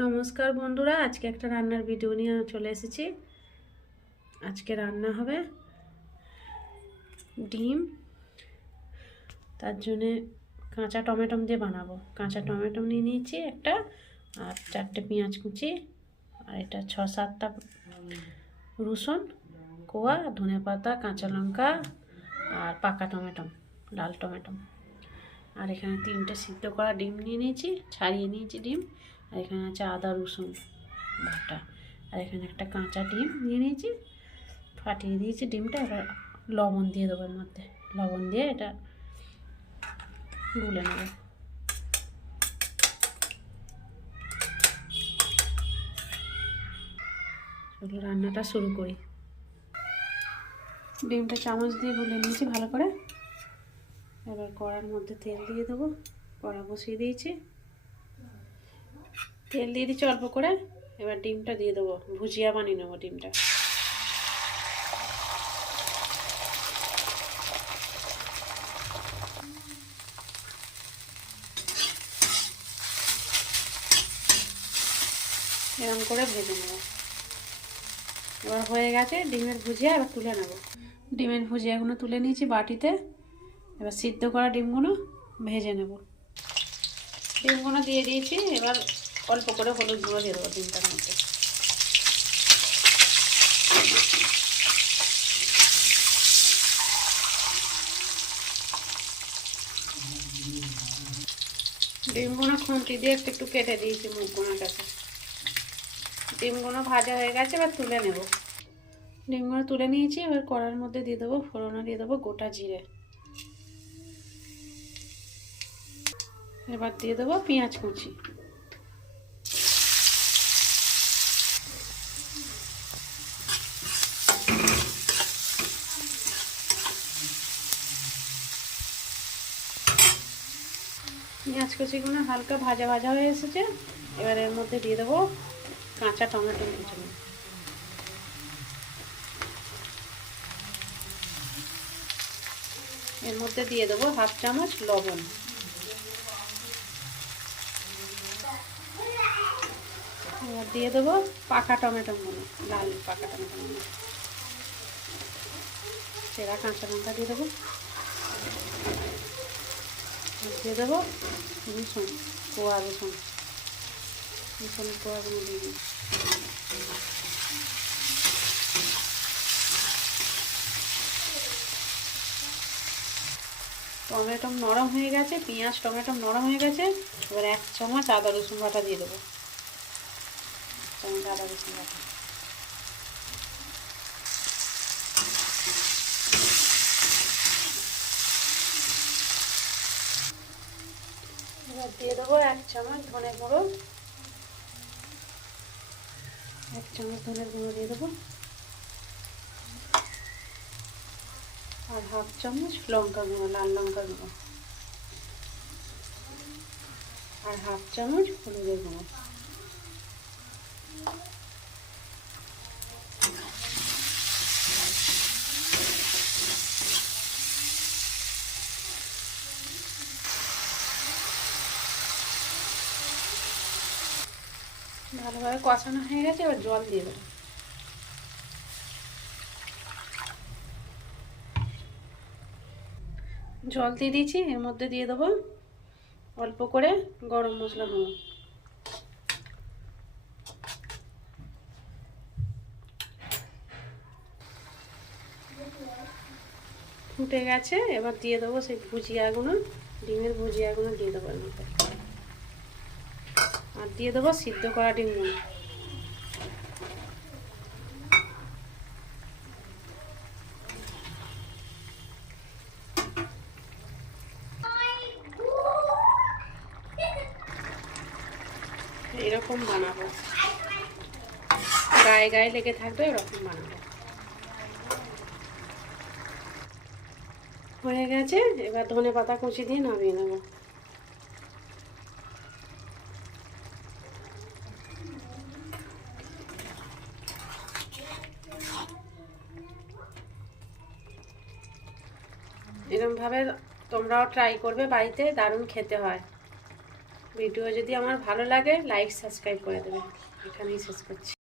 নমস্কার বন্ধুরা, আজকে একটা রান্নার ভিডিও নিয়ে চলে এসেছি। আজকে রান্না হবে ডিম। তার জন্যে কাঁচা টমেটো দিয়ে বানাবো। কাঁচা টমেটো নিয়ে নিয়েছি একটা, আর চারটে পেঁয়াজ কুচি, আর এটা ছ সাতটা রসুন, কোয়া, ধনে পাতা, কাঁচা লঙ্কা, আর পাকা টমেটো, লাল টমেটো। আর এখানে তিনটে সিদ্ধ করা ডিম নিয়ে নিয়েছি, ছাড়িয়ে নিয়েছি ডিম। আর এখানে আছে আদা, রসুন বাটা। আর এখানে একটা কাঁচা ডিম নিয়ে নিয়েছি, ফাটিয়ে দিয়েছি ডিমটা, এবার লবণ দিয়ে দেবো মধ্যে। লবণ দিয়ে এটা গুলে নেব। রান্নাটা শুরু করি। ডিমটা চামচ দিয়ে গুলে নিয়েছি ভালো করে। এবার কড়ার মধ্যে তেল দিয়ে দেবো। কড়া বসিয়ে দিয়েছি। তেল দিয়ে দিচ্ছি অল্প করে। এবার ডিমটা দিয়ে দেবো। ভুজিয়া বানিয়ে নেব ডিমটা। এরকম করে ভেজে নেব। এবার হয়ে গেছে ডিমের ভুজিয়া, এবার তুলে নেব। ডিমের ভুজিয়াগুলো তুলে নিয়েছি বাটিতে। এবার সিদ্ধ করা ডিমগুলো ভেজে নেব। ডিমগুলো দিয়ে দিয়েছি, এবার অল্প করে হলুদ গুঁড়ো দিয়ে দেবো ডিমটার মধ্যে। ডিম ডিমগুলো খুঁটি দিয়ে একটু একটু কেটে দিয়েছি মুখগুলোটাকে ডিমগুলো ভাজা হয়ে গেছে, এবার তুলে নেব। ডিমগুলো তুলে নিয়েছি, এবার কড়ার মধ্যে দিয়ে দেবো ফোড়নে দিয়ে দেবো গোটা জিরে। এবার দিয়ে দেবো পেঁয়াজ কুচি। পেঁয়াজ কুচিগুলো হালকা ভাজা ভাজা হয়ে এসেছে। এবার এর মধ্যে দিয়ে দেবো কাঁচা টমেটো কুচি এর মধ্যে দিয়ে দেবো হাফ চামচ লবণ। দিয়ে দেবো পাকা টমেটো মনে লাল পাকা টমেটো মনে সেরা কাঁচা লঙ্কা দিয়ে দেবো। দিয়ে দেবো। রসুন, কোয়া রসুন। রসুন কোয়াগুলো দিয়ে দিই টমেটো নরম হয়ে গেছে, পেঁয়াজ, টমেটো নরম হয়ে গেছে। এবার এক চামচ আদা রসুন বাটা দিয়ে দেবো। চামচ আদা রসুন বাটা। দিয়ে দেবো এক চামচ ধনে গুঁড়ো। এক চামচ ধনের গুঁড়ো দিয়ে দেবো। আর হাফ চামচ লঙ্কা গুঁড়ো, লাল লঙ্কা গুঁড়ো। আর হাফ চামচ হলুদের গুঁড়ো। ভালোভাবে কষানো হয়ে গেছে, এবার জল দিয়ে দেবো। জল দিয়ে দিয়েছি, এর মধ্যে দিয়ে দেবো অল্প করে গরম মশলা গুঁড়ো। ফুটে গেছে, এবার দিয়ে দেবো সেই ভুজিয়াগুলো, ডিমের ভুজিয়াগুলো দিয়ে দেবো এর মধ্যে। আর দিয়ে দেবো সিদ্ধ করা ডিমগুলো এরকম বানাবো। গায়ে গায়ে লেগে থাকবে এরকম বানাবো। হয়ে গেছে, এবার ধনে পাতা কুচি দিয়ে নামিয়ে নেব। এরকমভাবে তোমরাও ট্রাই করবে, বাড়িতে দারুণ খেতে হয়। ভিডিও যদি আমার ভালো লাগে লাইক সাবস্ক্রাইব করে দেবে। এখানেই শেষ করছি।